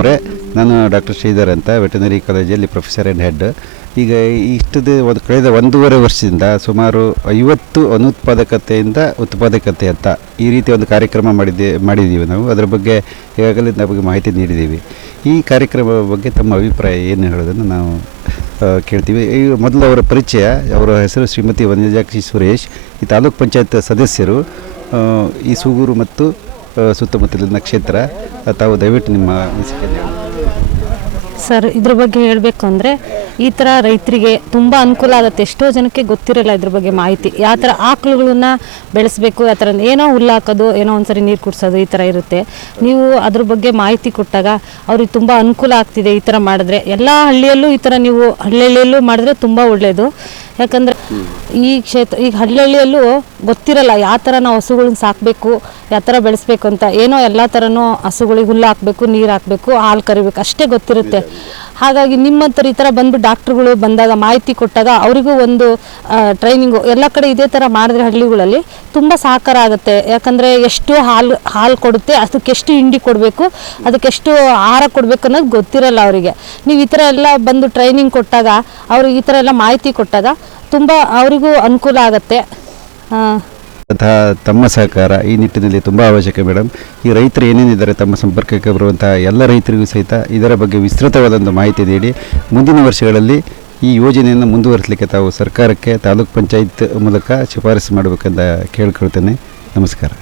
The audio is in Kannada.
ಅವರೇ, ನಾನು ಡಾಕ್ಟರ್ ಶ್ರೀಧರ್ ಅಂತ ವೆಟನರಿ ಕಾಲೇಜಲ್ಲಿ ಪ್ರೊಫೆಸರ್ ಆ್ಯಂಡ್ ಹೆಡ್. ಈಗ ಕಳೆದ 1.5 ವರ್ಷದಿಂದ ಸುಮಾರು 50 ಅನುತ್ಪಾದಕತೆಯಿಂದ ಉತ್ಪಾದಕತೆಯತ್ತ ಈ ರೀತಿ ಒಂದು ಕಾರ್ಯಕ್ರಮ ಮಾಡಿದ್ದೀವಿ ನಾವು. ಅದರ ಬಗ್ಗೆ ಈಗಾಗಲೇ ನಮಗೆ ಮಾಹಿತಿ ನೀಡಿದ್ದೀವಿ. ಈ ಕಾರ್ಯಕ್ರಮದ ಬಗ್ಗೆ ತಮ್ಮ ಅಭಿಪ್ರಾಯ ಏನು ಹೇಳೋದನ್ನು ನಾವು ಕೇಳ್ತೀವಿ. ಈ ಮೊದಲು ಅವರ ಪರಿಚಯ. ಅವರ ಹೆಸರು ಶ್ರೀಮತಿ ವನಜಾಕ್ಷಿ ಸುರೇಶ್. ಈ ತಾಲೂಕ್ ಪಂಚಾಯತ್ ಸದಸ್ಯರು, ಈ ಸೂಗೂರು ಮತ್ತು ಸುತ್ತಮುತ್ತಲಿನ ಕ್ಷೇತ್ರ. ತಾವು ದಯವಿಟ್ಟು ನಿಮ್ಮ ಅನಿಸಿಕೆ. ಸರ್, ಇದ್ರ ಬಗ್ಗೆ ಹೇಳಬೇಕು ಅಂದರೆ ಈ ಥರ ರೈತರಿಗೆ ತುಂಬ ಅನುಕೂಲ ಆಗುತ್ತೆ. ಎಷ್ಟೋ ಜನಕ್ಕೆ ಗೊತ್ತಿರಲ್ಲ ಇದ್ರ ಬಗ್ಗೆ ಮಾಹಿತಿ. ಯಾವ ಥರ ಆಕಳುಗಳನ್ನ ಬೆಳೆಸಬೇಕು, ಯಾವ ಥರ ಏನೋ ಹುಲ್ಲು ಹಾಕೋದು, ಏನೋ ಒಂದ್ಸರಿ ನೀರು ಕುಡಿಸೋದು, ಈ ಥರ ಇರುತ್ತೆ. ನೀವು ಅದ್ರ ಬಗ್ಗೆ ಮಾಹಿತಿ ಕೊಟ್ಟಾಗ ಅವ್ರಿಗೆ ತುಂಬ ಅನುಕೂಲ ಆಗ್ತಿದೆ. ಈ ಥರ ಮಾಡಿದ್ರೆ ಎಲ್ಲ ಹಳ್ಳಿಯಲ್ಲೂ ಈ ಥರ ನೀವು ಹಳ್ಳಿಯಲ್ಲೂ ಮಾಡಿದ್ರೆ ತುಂಬ ಒಳ್ಳೆಯದು. ಯಾಕಂದರೆ ಈಗ ಹಳ್ಳಿಯಲ್ಲೂ ಗೊತ್ತಿರಲ್ಲ ಯಾವ ಥರ ನಾವು ಹಸುಗಳನ್ನ ಸಾಕಬೇಕು, ಯಾವ ಥರ ಬೆಳೆಸ್ಬೇಕು ಅಂತ. ಏನೋ ಎಲ್ಲ ಥರನೂ ಹಸುಗಳಿಗೆ ಹುಲ್ಲು ಹಾಕಬೇಕು, ನೀರು ಹಾಕಬೇಕು, ಹಾಲು ಕರಿಬೇಕು ಅಷ್ಟೇ ಗೊತ್ತಿರುತ್ತೆ. ಹಾಗಾಗಿ ನಿಮ್ಮ ಹತ್ರ ಈ ಥರ ಬಂದುಬಿಟ್ಟು ಡಾಕ್ಟ್ರುಗಳು ಬಂದಾಗ ಮಾಹಿತಿ ಕೊಟ್ಟಾಗ ಅವರಿಗೂ ಒಂದು ಟ್ರೈನಿಂಗು ಎಲ್ಲ ಕಡೆ ಇದೇ ಥರ ಮಾಡಿದ್ರೆ ಹಳ್ಳಿಗಳಲ್ಲಿ ತುಂಬ ಸಹಕಾರ ಆಗುತ್ತೆ. ಯಾಕಂದರೆ ಎಷ್ಟು ಹಾಲು ಕೊಡುತ್ತೆ, ಅದಕ್ಕೆಷ್ಟು ಹಿಂಡಿ ಕೊಡಬೇಕು, ಅದಕ್ಕೆಷ್ಟು ಆಹಾರ ಕೊಡಬೇಕು ಅನ್ನೋದು ಗೊತ್ತಿರಲ್ಲ ಅವರಿಗೆ. ನೀವು ಈ ಥರ ಎಲ್ಲ ಬಂದು ಟ್ರೈನಿಂಗ್ ಕೊಟ್ಟಾಗ, ಅವ್ರಿಗೆ ಈ ಥರ ಎಲ್ಲ ಮಾಹಿತಿ ಕೊಟ್ಟಾಗ ತುಂಬ ಅವರಿಗೂ ಅನುಕೂಲ ಆಗುತ್ತೆ. ತಮ್ಮ ಸಹಕಾರ ಈ ನಿಟ್ಟಿನಲ್ಲಿ ತುಂಬ ಅವಶ್ಯಕ ಮೇಡಮ್. ಈ ರೈತರು ಏನೇನಿದ್ದಾರೆ ತಮ್ಮ ಸಂಪರ್ಕಕ್ಕೆ ಬರುವಂತಹ ಎಲ್ಲ ರೈತರಿಗೂ ಸಹಿತ ಇದರ ಬಗ್ಗೆ ವಿಸ್ತೃತವಾದಂಥ ಮಾಹಿತಿ ನೀಡಿ ಮುಂದಿನ ವರ್ಷಗಳಲ್ಲಿ ಈ ಯೋಜನೆಯನ್ನು ಮುಂದುವರಿಸಲಿಕ್ಕೆ ತಾವು ಸರ್ಕಾರಕ್ಕೆ ತಾಲೂಕ್ ಪಂಚಾಯತ್ ಮೂಲಕ ಶಿಫಾರಸು ಮಾಡಬೇಕಂತ ಕೇಳ್ಕೊಳ್ತೇನೆ. ನಮಸ್ಕಾರ.